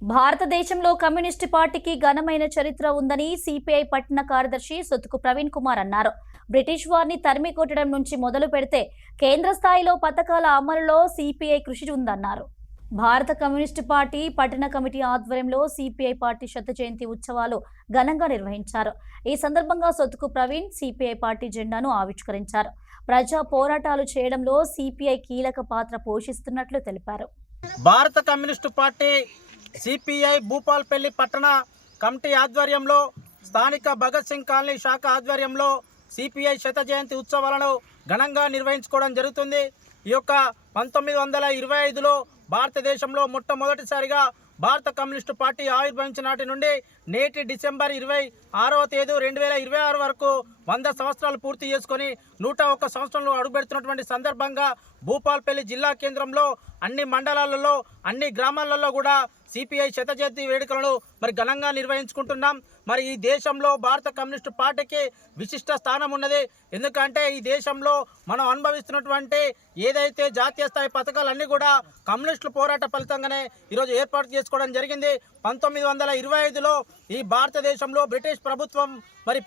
భారతదేశంలో కమ్యూనిస్టు పార్టీకి ఘనమైన చరిత్ర ఉందని సిపిఐ పట్టణ కార్యదర్శి సొత్తుకు ప్రవీణ్ కుమార్ అన్నారు. బ్రిటిష్ వారిని తరిమి కొట్టడం నుంచి మొదలు పెడితే కేంద్ర స్థాయిలో పథకాల అమలులో సిపిఐ కృషి ఉందన్నారు. భారత కమ్యూనిస్టు పార్టీ పట్టణ కమిటీ ఆధ్వర్యంలో సిపిఐ పార్టీ శత జయంతి ఉత్సవాలు ఘనంగా నిర్వహించారు. ఈ సందర్భంగా సొత్తుకు ప్రవీణ్ సిపిఐ పార్టీ జెండాను ఆవిష్కరించారు. ప్రజా పోరాటాలు చేయడంలో సిపిఐ కీలక పాత్ర పోషిస్తున్నట్లు తెలిపారు. భారత కమ్యూనిస్టు పార్టీ సిపిఐ భూపాల్పల్లి పట్టణ కమిటీ ఆధ్వర్యంలో స్థానిక భగత్ సింగ్ కాలనీ శాఖ ఆధ్వర్యంలో సిపిఐ శత జయంతి ఉత్సవాలను ఘనంగా నిర్వహించుకోవడం జరుగుతుంది. ఈ యొక్క 1925లో భారతదేశంలో మొట్టమొదటిసారిగా భారత కమ్యూనిస్టు పార్టీ ఆవిర్భవించిన నాటి నుండి నేటి డిసెంబర్ 26వ తేదీ 2026 వరకు 100 సంవత్సరాలు పూర్తి చేసుకొని 101 సంవత్సరంలో అడుగుపెడుతున్నటువంటి సందర్భంగా భూపాల్పల్లి జిల్లా కేంద్రంలో అన్ని మండలాలలో అన్ని గ్రామాలలో కూడా సిపిఐ శత జయంతి వేడుకలను ఘనంగా నిర్వహించుకుంటున్నాం. ఈ దేశంలో భారత కమ్యూనిస్టు పార్టీకి విశిష్ట స్థానం ఉన్నది. ఎందుకంటే ఈ దేశంలో మనం అనుభవిస్తున్నటువంటి ఏదైతే జాతీయ స్థాయి పథకాలన్నీ కూడా కమ్యూనిస్టుల పోరాట ఫలితంగానే ఈరోజు ఏర్పాటు చేసుకోవడం జరిగింది. 1925లో ఈ భారతదేశంలో బ్రిటిష్ ప్రభుత్వం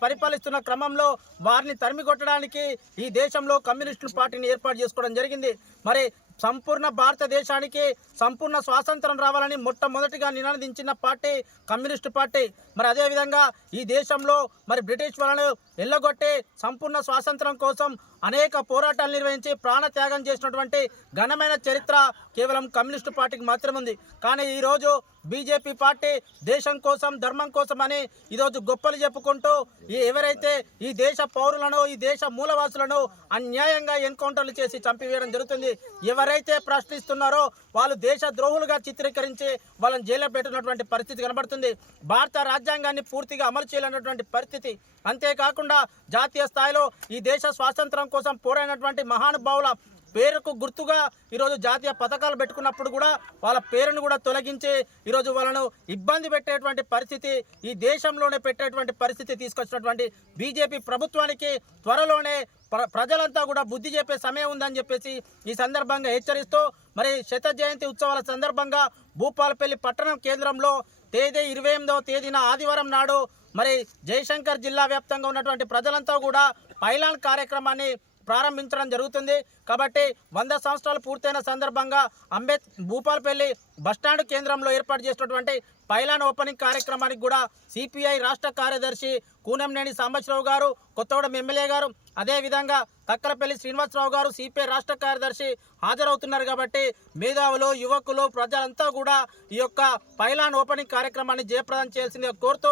పరిపాలిస్తున్న క్రమంలో వారిని తరిమి కొట్టడానికి ఈ దేశంలో కమ్యూనిస్టు పార్టీని ఏర్పాటు చేసుకోవడం జరిగింది. సంపూర్ణ భారతదేశానికి సంపూర్ణ స్వాతంత్రం రావాలని మొట్టమొదటిగా నినాదించిన పార్టీ కమ్యూనిస్టు పార్టీ. అదేవిధంగా ఈ దేశంలో బ్రిటిష్ వాళ్ళను ఎల్లగొట్టి సంపూర్ణ స్వాతంత్రం కోసం అనేక పోరాటాలు నిర్వహించి ప్రాణత్యాగం చేసినటువంటి ఘనమైన చరిత్ర కేవలం కమ్యూనిస్టు పార్టీకి మాత్రమే ఉంది. కానీ ఈరోజు బీజేపీ పార్టీ దేశం కోసం ధర్మం కోసం అని ఈరోజు గొప్పలు చెప్పుకుంటూ ఎవరైతే ఈ దేశ పౌరులను ఈ దేశ మూలవాసులను అన్యాయంగా ఎన్కౌంటర్లు చేసి చంపివేయడం జరుగుతుంది. ఎవరైతే ప్రశ్నిస్తున్నారో వాళ్ళు దేశ ద్రోహులుగా చిత్రీకరించి వాళ్ళని జైల్లో పెట్టినటువంటి పరిస్థితి కనబడుతుంది. భారత రాజ్యాంగాన్ని పూర్తిగా అమలు చేయాలన్నటువంటి పరిస్థితి. అంతేకాకుండా జాతీయ స్థాయిలో ఈ దేశ స్వాతంత్రం కోసం పోరాడినటువంటి మహానుభావుల పేరుకు గుర్తుగా ఈరోజు జాతీయ పథకాలు పెట్టుకున్నప్పుడు కూడా వాళ్ళ పేరును కూడా తొలగించి ఈరోజు వాళ్ళను ఇబ్బంది పెట్టేటువంటి పరిస్థితి, ఈ దేశంలోనే పెట్టేటువంటి పరిస్థితి తీసుకొచ్చినటువంటి బీజేపీ ప్రభుత్వానికి త్వరలోనే ప్రజలంతా కూడా బుద్ధి చెప్పే సమయం ఉందని చెప్పేసి ఈ సందర్భంగా హెచ్చరిస్తూ శత జయంతి ఉత్సవాల సందర్భంగా భూపాలపల్లి పట్టణం కేంద్రంలో తేదీ 28వ తేదీన ఆదివారం నాడు జయశంకర్ జిల్లా వ్యాప్తంగా ఉన్నటువంటి ప్రజలంతా కూడా పైలాన్ కార్యక్రమాన్ని ప్రారంభించడం జరుగుతుంది. కాబట్టి 100 సంవత్సరాలు పూర్తయిన సందర్భంగా భూపాలపల్లి బస్టాండ్ కేంద్రంలో ఏర్పాటు చేసినటువంటి పైలాన్ ఓపెనింగ్ కార్యక్రమానికి కూడా సిపిఐ రాష్ట్ర కార్యదర్శి కూనంనేని సాంబశివరావు గారు, కొత్తగూడెం ఎమ్మెల్యే గారు, అదేవిధంగా తక్కలపల్లి శ్రీనివాసరావు గారు సిపిఐ రాష్ట్ర కార్యదర్శి హాజరవుతున్నారు. కాబట్టి మేధావులు, యువకులు, ప్రజలంతా కూడా ఈ యొక్క పైలాన్ ఓపెనింగ్ కార్యక్రమాన్ని జయప్రదం చేయాల్సిందిగా కోరుతూ